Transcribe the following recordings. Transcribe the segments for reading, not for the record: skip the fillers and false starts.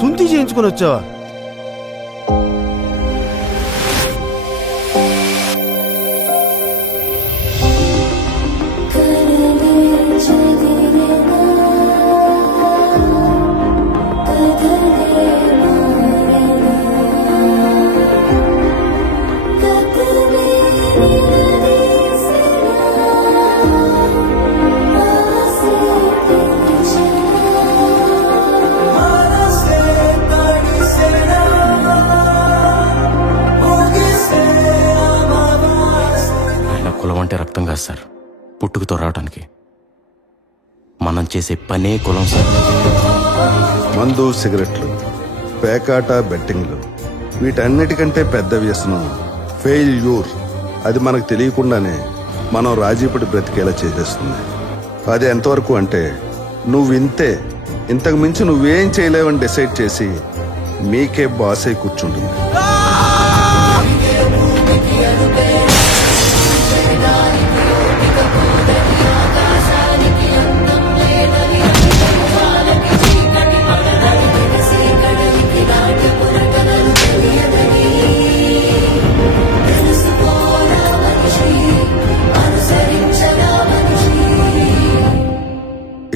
సుంతి చేయించుకొని వచ్చావా? కులం అంటే రక్తం కాదు సార్, పుట్టుకతో రావడానికి. మనం చేసే పనే కులం సార్. మందు, సిగరెట్లు, పేకాట, బెట్టింగ్లు, వీటన్నిటికంటే పెద్ద వ్యసనం ఫెయిల్యూర్. అది మనకు తెలియకుండానే మనం రాజీపడి బ్రతికేలా చేసేస్తుంది. అది ఎంతవరకు అంటే నువ్వింతే, ఇంతకు మించి నువ్వేం చేయలేవని డిసైడ్ చేసి మీకే బాస్ అయి కూర్చుంటుంది.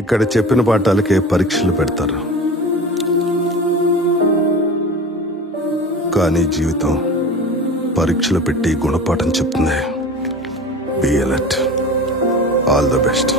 ఇక్కడ చెప్పిన పాఠాలకే పరీక్షలు పెడతారు, కానీ జీవితం పరీక్షలు పెట్టి గుణపాఠం చెప్తుంది. Be alert. All the best.